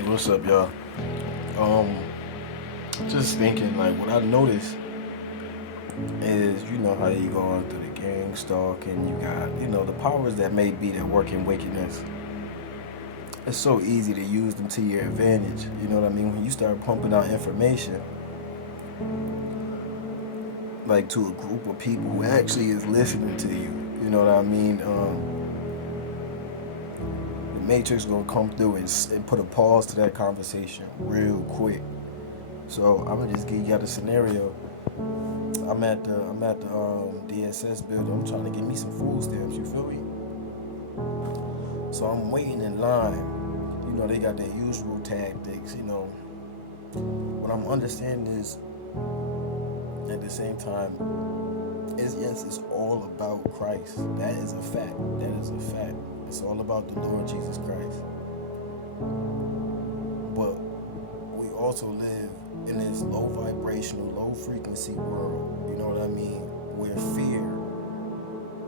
Hey, what's up, y'all? Um, just thinking, like, what I noticed is, you know, how you go on through the gang stalk and you got, the powers that may be that work in wickedness. It's so easy to use them to your advantage. You know what I mean? When you start pumping out information, like, to a group of people who actually is listening to you, you know what I mean? The Matrix gonna come through and put a pause to that conversation real quick. So I'm gonna just give you the scenario. I'm at the DSS building. I'm trying to get me some food stamps. You feel me? So I'm waiting in line. You know they got their usual tactics. You know what I'm understanding is at the same time is yes, it's all about Christ. That is a fact. That is a fact. It's all about the Lord Jesus Christ. But we also live in this low vibrational, low frequency world, you know what I mean, where fear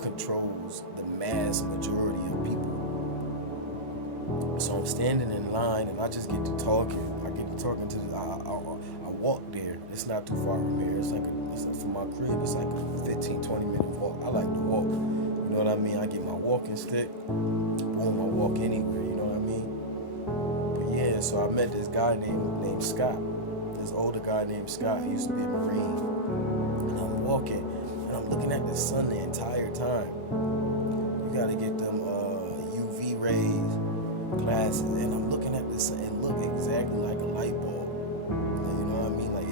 controls the mass majority of people. So I'm standing in line and I just get to talking. I get to talking to I walk there. It's not too far from here. It's like from my crib, it's like a 15-20 minute walk. I like to walk. You know what I mean? I get my walking stick. Boom, I walk anywhere, you know what I mean? But yeah, so I met this guy named Scott. This older guy named Scott. He used to be a Marine. And I'm walking and I'm looking at the sun the entire time. You gotta get them UV rays, glasses, and I'm looking at the sun. It look exactly like a light bulb. You know what I mean? Like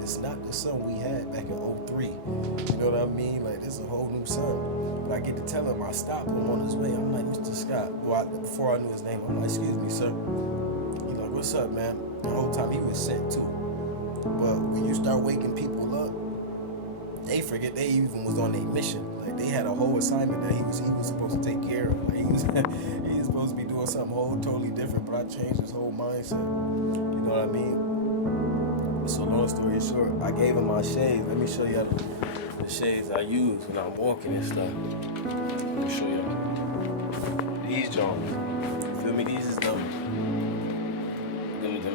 it's not the sun we had back in '03. You know what I mean? Like this is a whole new sun. But I get to tell him, I stop him on his way. I'm like, Mr. Scott. Well, before I knew his name, I'm like, excuse me, sir. He's like, what's up, man? The whole time he was sent too. But when you start waking people up, they forget they even was on their mission. Like they had a whole assignment that he was supposed to take care of. Like he was he was supposed to be doing something totally different. But I changed his whole mindset. You know what I mean? So long story short, I gave him my shades. Let me show you the shades I use when I'm walking and stuff. Let me show you these Jones. You feel me? These is them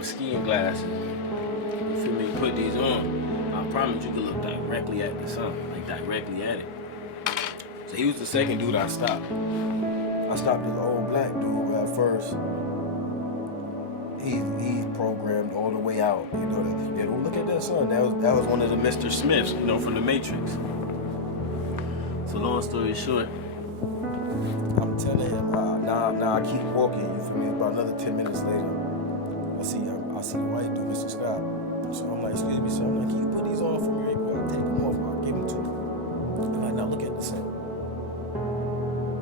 skiing glasses. You feel me? Put these on. I promise you could look directly at the sun, like directly at it. So he was the second dude I stopped. I stopped this old black dude at first. He's programmed all the way out. You know that. Yeah, don't look at that sun. That was one of the Mr. Smiths, you know, from the Matrix. So long story short, I'm telling him, now I keep walking. You feel me? About another 10 minutes later, I see the white dude, Mr. Scott. So I'm like, excuse me, sir. I'm like, can you put these on for me? I'll take them off. I'll give them to him. I'm like, now look at the sun.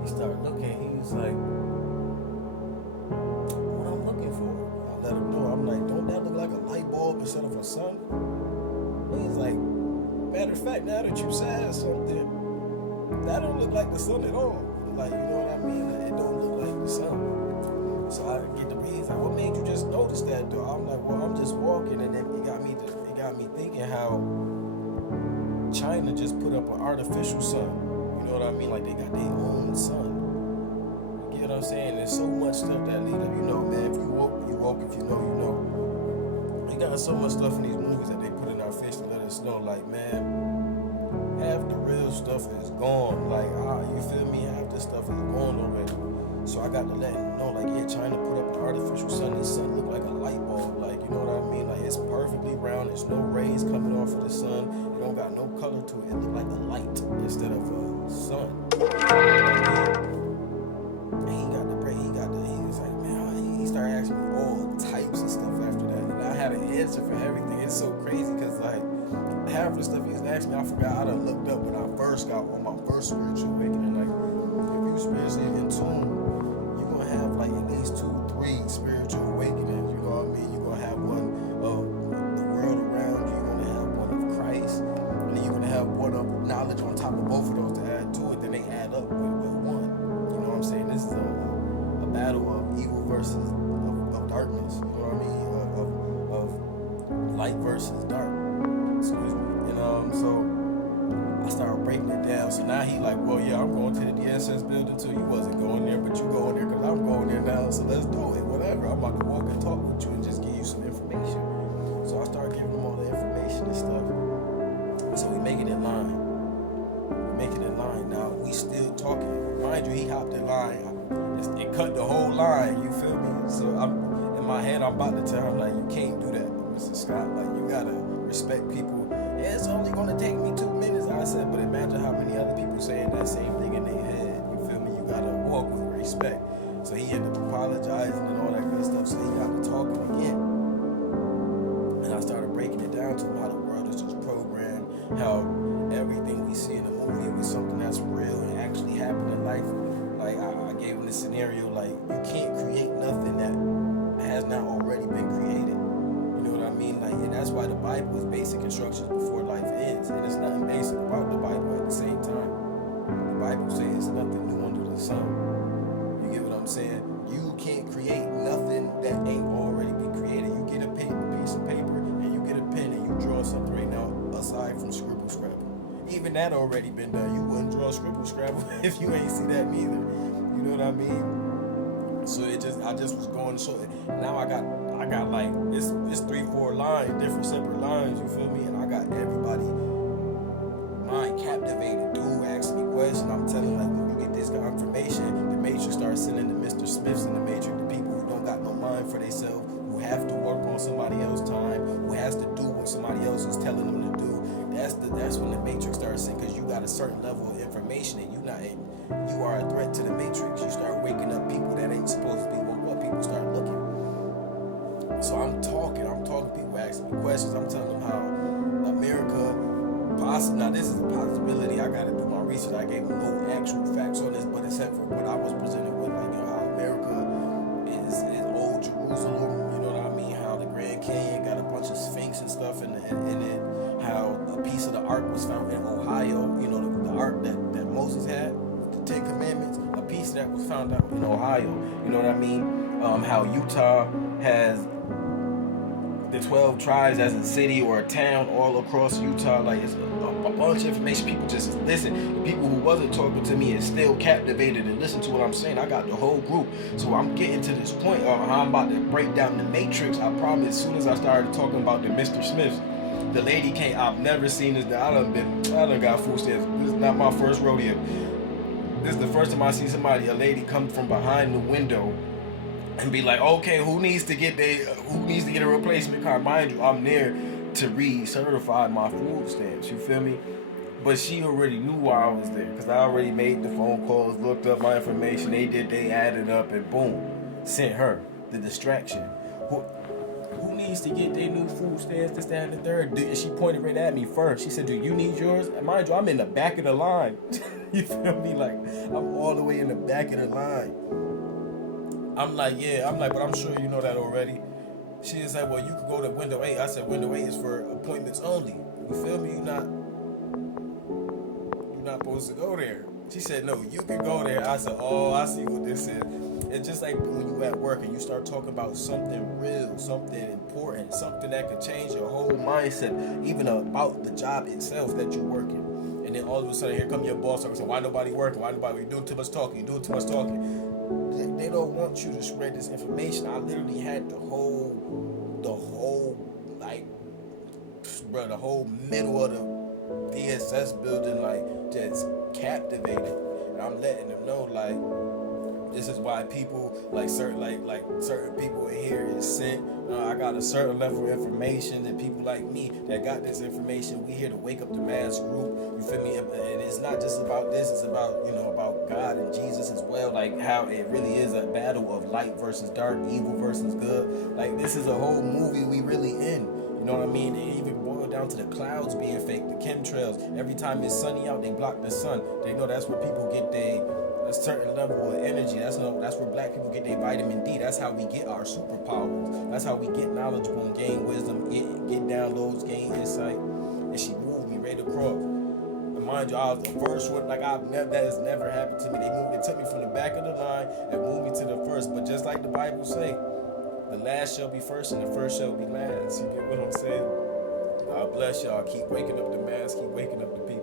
He started looking. He was like, what I'm looking for? I let him know. I'm like, don't that look like a light bulb instead of a sun? He's like, matter of fact, now that you said something, that don't look like the sun at all. Like, you know what I mean? It don't look like the sun. So I get the breeze. Like, what made you just notice that, though? I'm like, well, I'm just walking, and then it got me thinking how China just put up an artificial sun. You know what I mean? Like they got their own sun. You get what I'm saying? There's so much stuff that lead up. You know, man. If you walk, you walk. If you know, you know. We got so much stuff in these movies that they put in our face to let us know, like, man, half the real stuff is gone. Like, you feel me? Half the stuff is gone already. So I got to let him know, like, yeah, China put up an artificial sun. This sun look like a light bulb. Like, you know what I mean? Like, it's perfectly round. There's no rays coming off of the sun. It don't got no color to it. It look like a light instead of a sun. And he was like, man, he started asking me all types of stuff after that. And I had an answer for everything. It's so crazy because, like, half the stuff he was asking me, I forgot. I done looked up when I first got on my first spiritual awakening. Like, if you spiritually in tune, you're going to have, like, at least 2-3 spiritual awakenings. You know what I mean? You're going to have one of the world around you. You're going to have one of Christ. And then you're going to have one of knowledge on top of both of those to add to it. Then they add up with one. You know what I'm saying? This is a battle of evil versus of darkness. You know what I mean? Of light versus dark. Excuse me. And so I started breaking it down. So now he like, well, yeah, I'm going to the DSS building too. You wasn't going there, but you going there because I'm going there now. So let's do it. Whatever. I'm about to walk and talk with you So I'm in my head, I'm about to tell him like, you can't do that, Mr. Scott. Like you gotta respect people. Yeah, it's only gonna take me 2 minutes. I said, but imagine how many other people saying that same thing in their head. You feel me? You gotta walk with respect. So he ended up apologizing and all that good stuff. So he got to talking again. And I started breaking it down to him how the world is just programmed, how everything we see in the movie was something that's real and actually happened in life. Like I gave him this scenario, like you can't create nothing that has not already been created. You know what I mean? Like, and that's why the Bible is basic instructions before life ends. And there's nothing basic about the Bible at the same time. The Bible says nothing new under the sun. You get what I'm saying? You can't create nothing that ain't already been created. You get a piece of paper and you get a pen and you draw something right now aside from scribble scrabble. Even that already been done. You wouldn't draw scribble scrabble if you ain't see that neither. You know what I mean? So I just was going so now I got like it's 3-4 lines, different separate lines, you feel me? And I got everybody mind captivated. Dude asked me questions. I'm telling like when you get this kind of information, the Matrix starts sending the Mr. Smiths in the Matrix, the people who don't got no mind for themselves, who have to work on somebody else's time, who has to do what somebody else is telling them to do. That's when the Matrix starts saying, because you got a certain level of information and you are a threat to the Matrix. You start waking up people that ain't supposed to be woke up. People start looking. So I'm talking. People asking me questions. I'm telling them how America, now this is a possibility. I got to do my research. I gave them no actual facts on this, but except for what I was presented with, like how America is old Jerusalem. You know what I mean? How the Grand Canyon got a bunch of Sphinx and stuff in it. How a piece of the ark was found in Ohio. You know the ark that Moses had with the 10 Commandments. A piece of that was found out in Ohio. You know what I mean? How Utah has the 12 tribes as a city or a town all across Utah. Like it's a bunch of information. People just listen. The people who wasn't talking to me is still captivated and listen to what I'm saying. I got the whole group. So I'm getting to this point of how I'm about to break down the Matrix. I promise as soon as I started talking about the Mr. Smiths, the lady came. I've never seen this. I done got food stamps. This is not my first rodeo. This is the first time I see a lady come from behind the window and be like, okay, who needs to get a replacement car? Mind you, I'm there to re-certify my food stamps. You feel me? But she already knew why I was there because I already made the phone calls, looked up my information. They added up, and boom, sent her the distraction. Who needs to get their new food stamps, this, that, and the third? And she pointed right at me first. She said, do you need yours? And mind you, I'm in the back of the line. You feel me? Like, I'm all the way in the back of the line. I'm like, but I'm sure you know that already. She is like, well, you could go to window 8. I said, window 8 is for appointments only. You feel me? You're not supposed to go there. She said, no, you can go there. I said, oh, I see what this is. It's just like when you at work and you start talking about something real, something important, something that could change your whole mindset, even about the job itself that you're working. And then all of a sudden, here come your boss and say, why nobody working? Why nobody? You doing too much talking. You doing too much talking. They don't want you to spread this information. I literally had the whole middle of the PSS building, like, just captivated. And I'm letting them know, like, this is why people, like certain people in here is sent. I got a certain level of information that people like me that got this information. We here to wake up the mass group. You feel me? And it's not just about this. It's about, about God and Jesus as well. Like how it really is a battle of light versus dark, evil versus good. Like this is a whole movie we really in. You know what I mean? It even boiled down to the clouds being fake, the chemtrails. Every time it's sunny out, they block the sun. They know that's where people get a certain level of energy. That's where black people get their vitamin D. That's how we get our superpowers. That's how we get knowledgeable and gain wisdom, get downloads, gain insight. And she moved me right across. And mind you, I was the first one. Like that has never happened to me. They took me from the back of the line and moved me to the first. But just like the Bible say, the last shall be first and the first shall be last. You get what I'm saying? God bless y'all. Keep waking up the mass. Keep waking up the people.